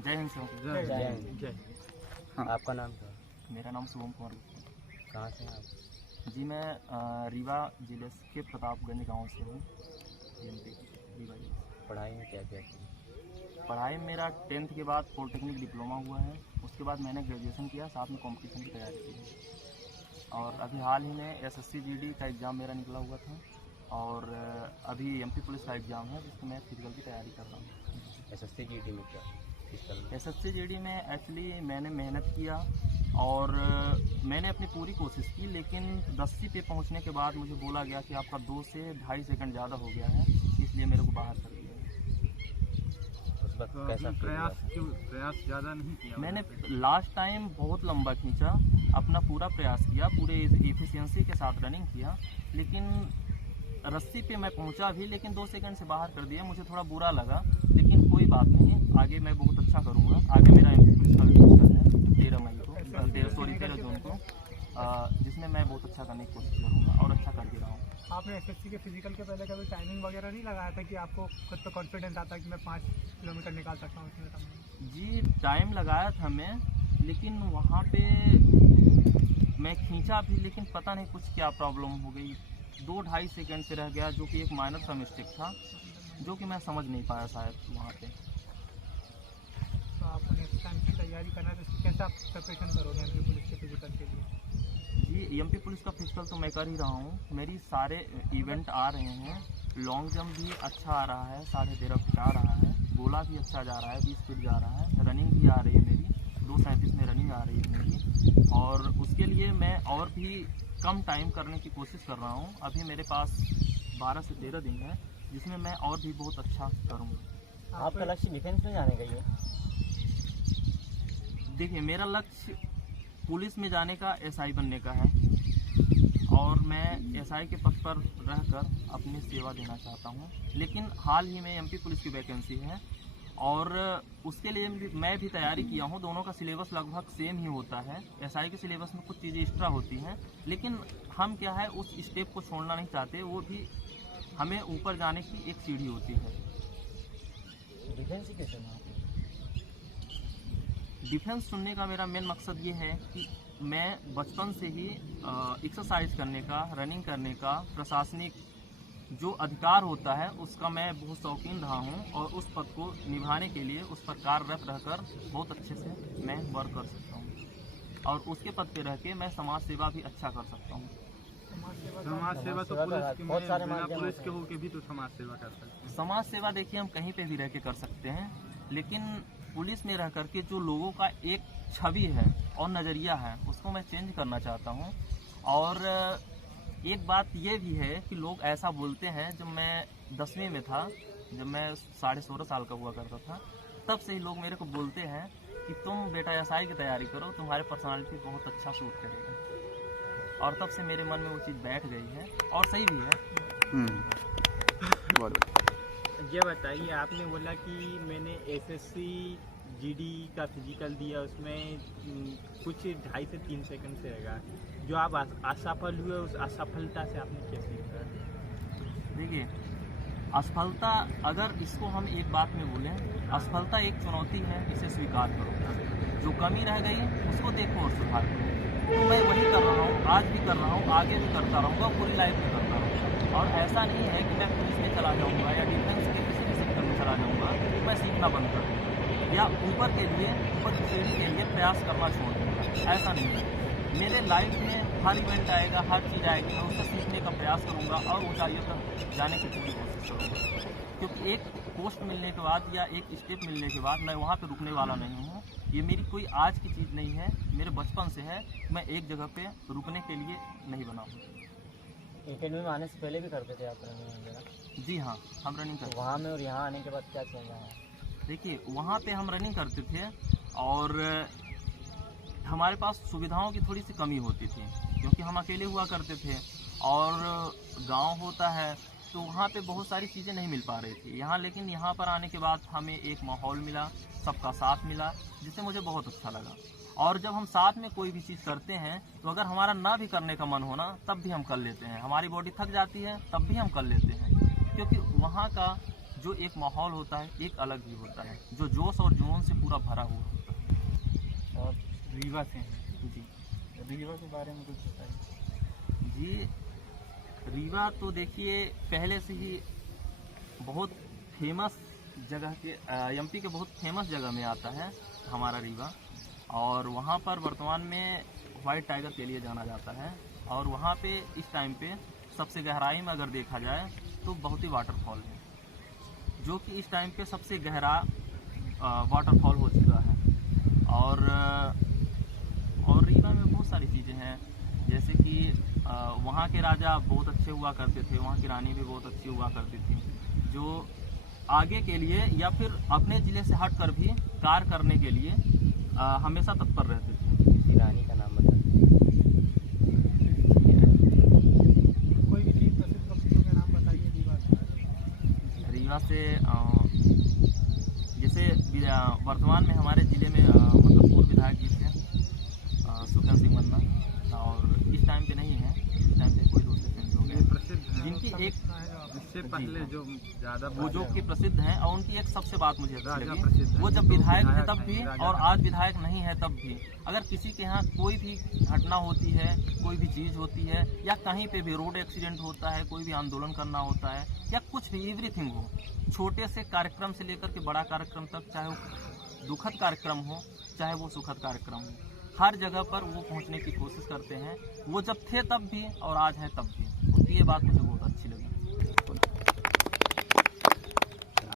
जय हिंद सर। जय हिंद। हाँ। आपका नाम क्या है? मेरा नाम शुभम कुमार। कहाँ से हैं आप? जी मैं रीवा जिले के प्रतापगंज गांव से हूँ, MP रीवा जिले से। पढ़ाई में क्या क्या किया? पढ़ाई में मेरा 10th के बाद पॉलिटेक्निक डिप्लोमा हुआ है। उसके बाद मैंने ग्रेजुएशन किया, साथ में कंपटीशन की तैयारी की है। और अभी हाल ही में SSC GD का एग्ज़ाम मेरा निकला हुआ था और अभी MP पुलिस का एग्ज़ाम है जिसमें मैं फिजिकल की तैयारी कर रहा हूँ। SSC GD में क्या? SSC GD में एक्चुअली मैंने मेहनत किया और मैंने अपनी पूरी कोशिश की, लेकिन 10वीं पे पहुंचने के बाद मुझे बोला गया कि आपका 2 से 2.5 सेकंड ज़्यादा हो गया है, इसलिए मेरे को बाहर कर दिया। उस वक्त कैसा प्रयास ज़्यादा नहीं किया? मैंने लास्ट टाइम बहुत लंबा खींचा, अपना पूरा प्रयास किया, पूरे एफिशिएंसी के साथ रनिंग किया, लेकिन रस्सी पे मैं पहुंचा भी, लेकिन 2 सेकंड से बाहर कर दिया। मुझे थोड़ा बुरा लगा, लेकिन कोई बात नहीं, आगे मैं बहुत अच्छा करूंगा। आगे मेरा MP पुलिस का एडमिशन है 13 मई को, 13 जून को, जिसमें मैं बहुत अच्छा करने की कोशिश करूंगा और अच्छा कर भी रहा हूँ। आपने SSC के फिजिकल के पहले कभी टाइमिंग वगैरह नहीं लगाया था कि आपको खुद पे कॉन्फिडेंस आता है कि मैं 5 किलोमीटर निकाल सकता हूँ इसमें टाइम? जी टाइम लगाया था मैं, लेकिन वहाँ पे मैं खींचा भी, लेकिन पता नहीं कुछ क्या प्रॉब्लम हो गई, 2-2.5 सेकंड से रह गया, जो कि एक माइनर सा मिस्टेक था, जो कि मैं समझ नहीं पाया शायद वहाँ पे। तो आप नेक्स्ट टाइम की तैयारी करना है तो कैसे आप प्रिपरेशन करोगे MP पुलिस के फिजिकल के लिए? जी MP पुलिस का फिजिकल तो मैं कर ही रहा हूँ। मेरी सारे इवेंट आ रहे हैं, लॉन्ग जंप भी अच्छा आ रहा है, 13.5 फीट आ रहा है, गोला भी अच्छा जा रहा है, 20 फीट जा रहा है, रनिंग भी आ रही है मेरी, 2:37 में रनिंग आ रही है मेरी, और उसके लिए मैं और भी कम टाइम करने की कोशिश कर रहा हूँ। अभी मेरे पास 12 से 13 दिन है, जिसमें मैं और भी बहुत अच्छा करूँगा। आपका लक्ष्य डिफेंस में जाने का ही है? देखिए मेरा लक्ष्य पुलिस में जाने का, SI बनने का है, और मैं SI के पद पर रहकर अपनी सेवा देना चाहता हूं। लेकिन हाल ही में MP पुलिस की वैकेंसी है और उसके लिए मैं भी तैयारी किया हूं। दोनों का सिलेबस लगभग सेम ही होता है। SI के सिलेबस में कुछ चीज़ें एक्स्ट्रा होती हैं, लेकिन हम क्या है उस स्टेप को छोड़ना नहीं चाहते, वो भी हमें ऊपर जाने की एक सीढ़ी होती है। डिफेंस ही कैसे ना? डिफेंस चुनने का मेरा मेन मकसद ये है कि मैं बचपन से ही एक्सरसाइज करने का, रनिंग करने का, प्रशासनिक जो अधिकार होता है उसका मैं बहुत शौकीन रहा हूं, और उस पद को निभाने के लिए उस पर कार्यरत रहकर बहुत अच्छे से मैं वर्क कर सकता हूं, और उसके पद पे रह के मैं समाज सेवा भी अच्छा कर सकता हूं। समाज सेवा तो पुलिस के बहुत सारे बिना माध्यम पुलिस होते के हैं। होके भी तो समाज सेवा कर सकते हैं। समाज सेवा देखिए हम कहीं पे भी रह के कर सकते हैं, लेकिन पुलिस में रह करके जो लोगों का एक छवि है और नज़रिया है उसको मैं चेंज करना चाहता हूं। और एक बात ये भी है कि लोग ऐसा बोलते हैं, जब मैं 10वीं में था, जब मैं 16.5 साल का हुआ करता था, तब से ही लोग मेरे को बोलते हैं कि तुम बेटा SI की तैयारी करो, तुम्हारी पर्सनालिटी बहुत अच्छा सूट करेगी, और तब से मेरे मन में वो चीज़ बैठ गई है और सही भी है। ये बताइए, आपने बोला कि मैंने SSC GD का फिजिकल दिया, उसमें कुछ 2.5 से 3 सेकंड से रहेगा, जो आप असफल हुए उस असफलता से आपने क्या सीखा? देखिए असफलता, अगर इसको हम एक बात में बोलें, असफलता एक चुनौती है, इसे स्वीकार करो, जो कमी रह गई उसको देखो और सुधार करो। तो मैं वही कर रहा हूँ, आज भी कर रहा हूँ, आगे भी करता रहूँगा, पूरी लाइफ में करता रहूँगा। और ऐसा नहीं है कि मैं पुलिस में चला जाऊँगा या डिफेंस के किसी भी सेक्टर में चला जाऊँगा तो मैं सीखना बंद कर दूँगा या ऊपर के लिए, ऊपर की सीढ़ी के लिए प्रयास करना छोड़ दूँगा, ऐसा नहीं है। मेरे लाइफ में हर इवेंट आएगा, हर चीज़ आएगी, मैं उससे सीखने का प्रयास करूँगा और ऊंचाइयों तक जाने की पूरी कोशिश करूँगा, क्योंकि एक पोस्ट मिलने के बाद या एक स्टेप मिलने के बाद मैं वहाँ पे रुकने वाला नहीं हूँ। ये मेरी कोई आज की चीज़ नहीं है, मेरे बचपन से है, मैं एक जगह पे रुकने के लिए नहीं बना हूँ। एकेडमी में आने से पहले भी करते थे आप रनिंग वगैरह? जी हाँ, हम रनिंग करते वहाँ में और यहाँ आने के बाद क्या चेंज आया? देखिए वहाँ पे हम रनिंग करते थे और हमारे पास सुविधाओं की थोड़ी सी कमी होती थी, क्योंकि हम अकेले हुआ करते थे और गांव होता है, तो वहाँ पे बहुत सारी चीज़ें नहीं मिल पा रही थी यहाँ। लेकिन यहाँ पर आने के बाद हमें एक माहौल मिला, सबका साथ मिला, जिससे मुझे बहुत अच्छा लगा। और जब हम साथ में कोई भी चीज़ करते हैं तो अगर हमारा ना भी करने का मन होना तब भी हम कर लेते हैं, हमारी बॉडी थक जाती है तब भी हम कर लेते हैं, क्योंकि वहाँ का जो एक माहौल होता है एक अलग ही होता है, जो जोश और जुनून से पूरा भरा हुआ होता है। और रीवा से हैं जी रीवा के बारे में कुछ बताइए। जी, रीवा तो देखिए पहले से ही बहुत फेमस जगह के एमपी के बहुत फेमस जगह में आता है हमारा रीवा, और वहाँ पर वर्तमान में वाइट टाइगर के लिए जाना जाता है। और वहाँ पे इस टाइम पे सबसे गहराई में अगर देखा जाए तो बहुत ही वाटरफॉल है, जो कि इस टाइम पे सबसे गहरा वाटरफॉल हो चुका है। और रीवा में बहुत सारी चीज़ें हैं, जैसे कि वहाँ के राजा बहुत अच्छे हुआ करते थे, वहाँ की रानी भी बहुत अच्छी हुआ करती थी, जो आगे के लिए या फिर अपने ज़िले से हट कर भी कार्य करने के लिए हमेशा तत्पर रहते थे। किसी रानी का नाम बताइए। कोई भी 3 प्रसिद्ध पक्षियों के नाम बताइए रीवा से। रीवा से जैसे वर्तमान में हमारे ज़िले में मतलब पूर्व विधायक जी थे सुखन सिंह मन्ना, और इस टाइम पे नहीं है, इस टाइम पे कोई दूसरे चेंज हो गए, प्रसिद्ध हैं जिनकी एक इससे जी, पहले जो ज़्यादा वो जो कि प्रसिद्ध हैं, और उनकी एक सबसे बात मुझे अच्छी राजा लगी, प्रसिद्ध हैं। वो जब जो विधायक थे विधायक तब हैं, भी राजा और हैं। आज विधायक नहीं है तब भी, अगर किसी के यहाँ कोई भी घटना होती है, कोई भी चीज़ होती है, या कहीं पे भी रोड एक्सीडेंट होता है, कोई भी आंदोलन करना होता है, या कुछ भी एवरीथिंग हो, छोटे से कार्यक्रम से लेकर के बड़ा कार्यक्रम तक, चाहे वो दुखद कार्यक्रम हो चाहे वो सुखद कार्यक्रम हो, हर जगह पर वो पहुँचने की कोशिश करते हैं। वो जब थे तब भी और आज हैं तब भी, उनकी ये बात मुझे बहुत